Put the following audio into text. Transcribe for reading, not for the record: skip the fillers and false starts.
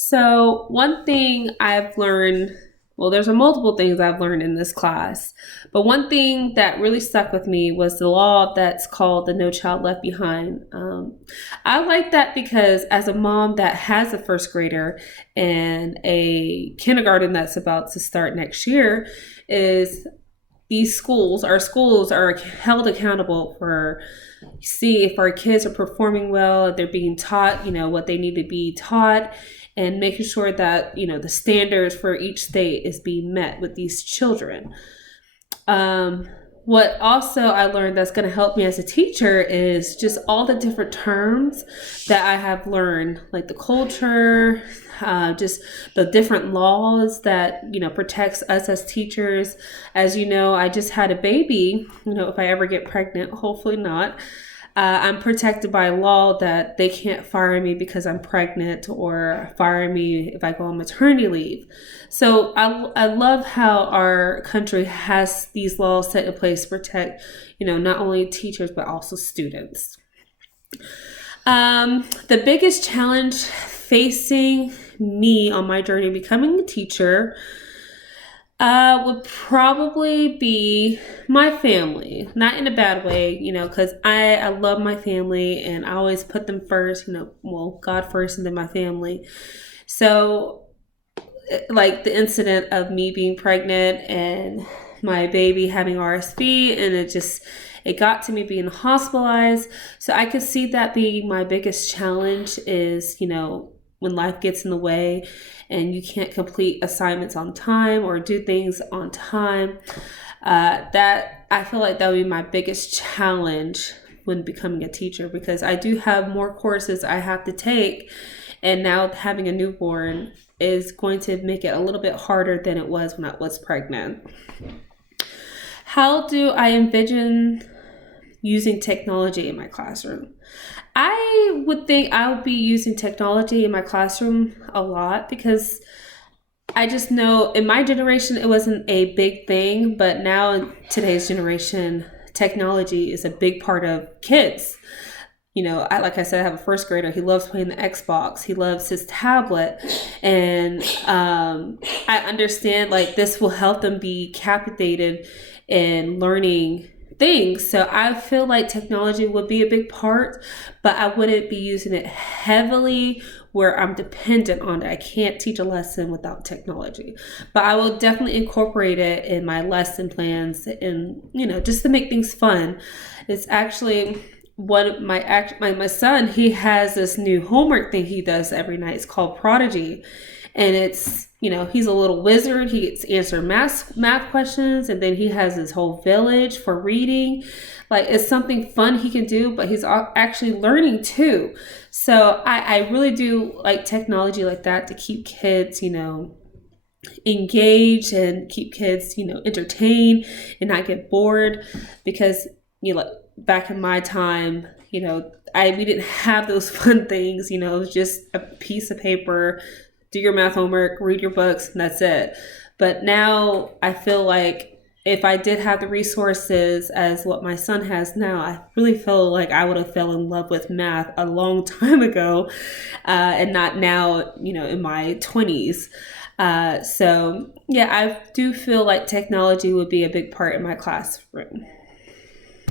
So, one thing I've learned, well, there's a multiple things I've learned in this class, but one thing that really stuck with me was the law that's called the No Child Left Behind. I like that because as a mom that has a first grader and a kindergarten that's about to start next year, is our schools are held accountable for see if our kids are performing well, if they're being taught, what they need to be taught, and making sure that, the standards for each state is being met with these children. What also I learned that's going to help me as a teacher is just all the different terms that I have learned, like the culture, just the different laws that, protects us as teachers. As you know, I just had a baby, if I ever get pregnant, hopefully not. I'm protected by law that they can't fire me because I'm pregnant or fire me if I go on maternity leave. So I love how our country has these laws set in place to protect, not only teachers, but also students. The biggest challenge facing me on my journey becoming a teacher would probably be my family. Not in a bad way, because I love my family and I always put them first, God first and then my family. So, like the incident of me being pregnant and my baby having RSV, and it got to me being hospitalized. So I could see that being my biggest challenge is, when life gets in the way and you can't complete assignments on time or do things on time. That I feel like that would be my biggest challenge when becoming a teacher, because I do have more courses I have to take, and now having a newborn is going to make it a little bit harder than it was when I was pregnant. How do I envision using technology in my classroom? I would think I would be using technology in my classroom a lot, because I just know in my generation it wasn't a big thing, but now in today's generation, technology is a big part of kids. Like I said, I have a first grader. He loves playing the Xbox. He loves his tablet. And I understand this will help them be captivated in learning things. So I feel like technology would be a big part, but I wouldn't be using it heavily where I'm dependent on it. I can't teach a lesson without technology, but I will definitely incorporate it in my lesson plans and, just to make things fun. It's actually my son, he has this new homework thing he does every night. It's called Prodigy. And it's, he's a little wizard. He gets to answer math questions, and then he has his whole village for reading. It's something fun he can do, but he's actually learning too. So I really do like technology like that to keep kids, engaged and keep kids, entertained and not get bored, because, back in my time, we didn't have those fun things, it was just a piece of paper, do your math homework, read your books, and that's it. But now I feel like if I did have the resources as what my son has now, I really feel like I would have fell in love with math a long time ago, and not now, in my 20s. So yeah, I do feel like technology would be a big part in my classroom.